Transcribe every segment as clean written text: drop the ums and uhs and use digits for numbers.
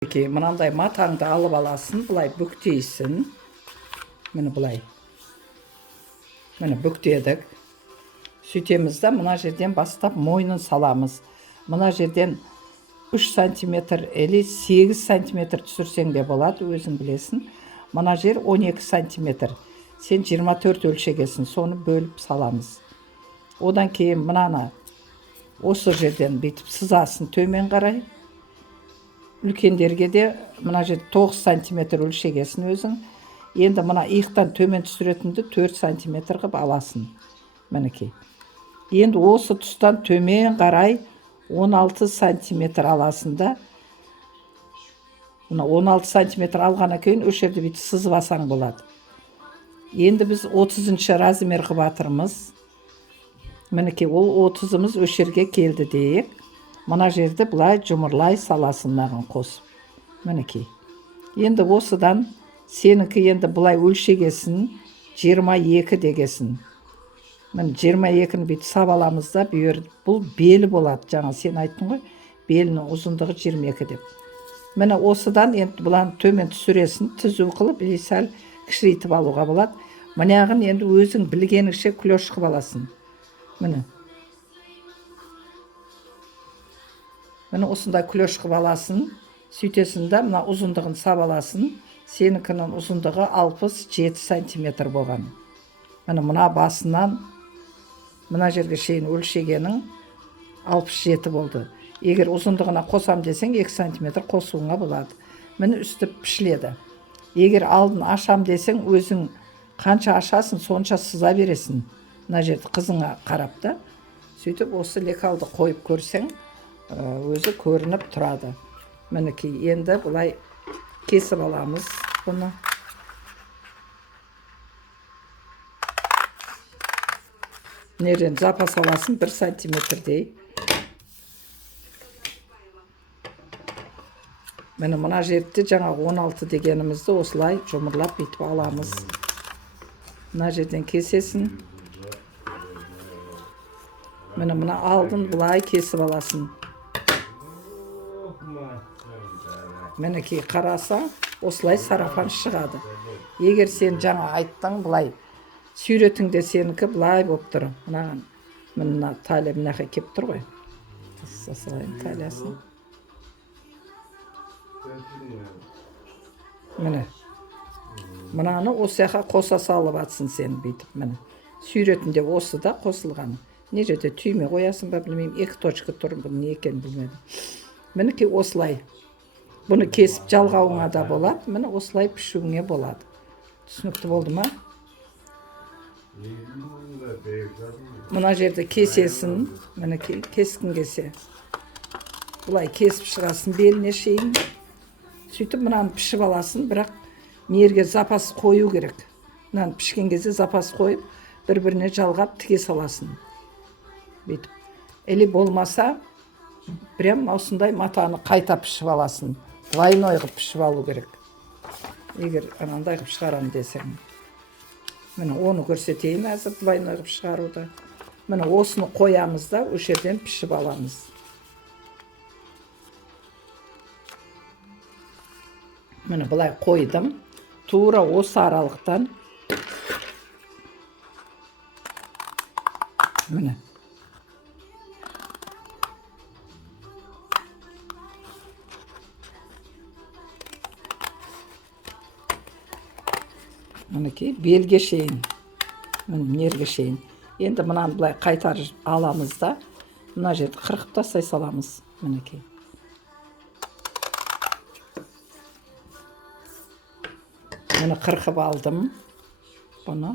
Мынандай матаңды алып аласың, былай бүктейсің. Міне былай. Міне бүктедік. Сөйтеміз да, мына жерден бастап мойнын саламыз. Мына жерден 3 сантиметр, или 8 сантиметр түсірсең де болады, өзің білесің. Мына жер 12 сантиметр. Сен 24 өлшегесін, соны бөліп саламыз. Одан кейін мынаны осы жерден бүйтіп сызасын төмен қарай. Үлкендерге де мына жерде 9 сантиметр өлшегесін өзің. Енді мына иықтан төмен түсіретінді 4 сантиметр қып аласын. Мінекей. Енді осы тұстан төмен қарай 16 сантиметр аласын да. 16 сантиметр алғаннан кейін өш жерде бүйтіп сызып алсаң болады. Енді біз 30-шы размер қып атырмыз. Мінекей, ол 30-ымыз өш жерге келді дейік. Мына жерді бұлай жұмырлай саласын маған қосып. Мінекей. Енді осыдан сенікі енді бұлай өлшегесін 22 дегесін. Міне 22-ні бүйтіп сабаламыз да, бұл белі болады. Жаңа сен айттың ғой, белінің ұзындығы 22 деп. Міне осыдан енді бұлан төмен түсіресін, түзу қылып, сәл кішірейтіп алуға болады. Мынағын енді өзің білгеніңше клеш қып аласың. Міне. Міне осындай клеш қып аласын, сөйтесін да, мына ұзындығын сабаласын. Сенікінің ұзындығы 67 сантиметр болған. Мына басынан, мына жерге шейін өлшегенің 67 болды. Егер ұзындығына қосам десең, 2 сантиметр қосуыңа болады. Міне үсті пішіледі. Егер алдын ашам десең, өзің қанша ашасын, сонша сыза бересің. Мына жерді қызыңа қарап та. Сөйтіп, осы лекалды қойып көрсең, өзі көрініп тұрады. Мінекей, енді бұлай кесіп аламыз бұны. Нерен запас аласын 1 сантиметрдей. Мына жерді жаңа 16 дегенімізді осылай жұмырлап бүйтіп аламыз. Мына жерден кесесін. Мына алдын бұлай кесіп аласын. Мінекей, қараса, осылай сарафан шығады. Егер сен жаңа айттың, бұлай сүйретіңде сенікі бұлай боп тұр. Мына талия мұнақа кеп тұр ғой. Сасалайын талиясын. Міне. Мұнаны осыяқа қоса салып атсын сен бүйтіп. Міне. Сүйретінде осы да қосылған. Не жерде түйме қоясын ба, білмеймін. 2 точка тұр, бұны не екен білмедім. Мінекей, осылай. Бұны кесіп жалғауыңа да болады. Міне осылай пішуіңе болады. Түсінікті болды ма? Мына жерде кесесін. Міне кескін кесе. Бұлай кесіп шығасын беліне шейін. Сөйтіп мұнаны пішіп аласын, бірақ мерге запас қою керек. Мұнаны пішкен кезде запас қойып, бір-біріне жалғап тіге саласын. Бүйтіп. Әлі болмаса, прям осындай матаны қайта пішіп аласын. Двойной қып пішіп алу керек. Егер анандай қып шығарам десең. Міне оны көрсетейін әзір двойной қып шығаруды. Міне осыны қоямыз да, өш жерден пішіп аламыз. Міне бұлай қойдым. Тура осы аралықтан. Міне. Мінекей, белге шейін, нерге шейін. Енді мұнаны бұлай қайтар аламыз да, мына жерді қырқып тастай саламыз. Мінекей. Мұны қырқып алдым. Бұны.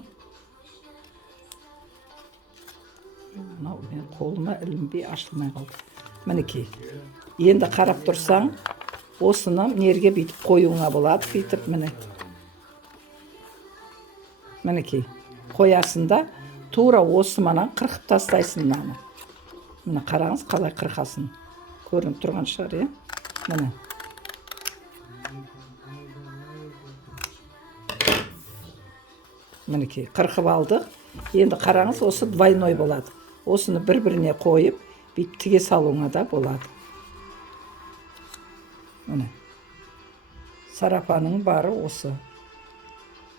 Мен қолыма ілінбей ашылмай қалды. Мінекей. Енді қарап тұрсаң, осыны нерге бүйтіп қоюыңа болады. Бүйтіп, міне. Мінекей, қоясында тура осы мана қырқып тастайсын мынаны. Міне қараңыз, қалай қырқасын. Көрініп тұрған шығар, е? Міне. Мінекей, қырқып алдық. Енді қараңыз, осы двойной болады. Осыны бір-біріне қойып, бүйтіп тіге салуыңа да болады. Міне. Сарафаның бары осы.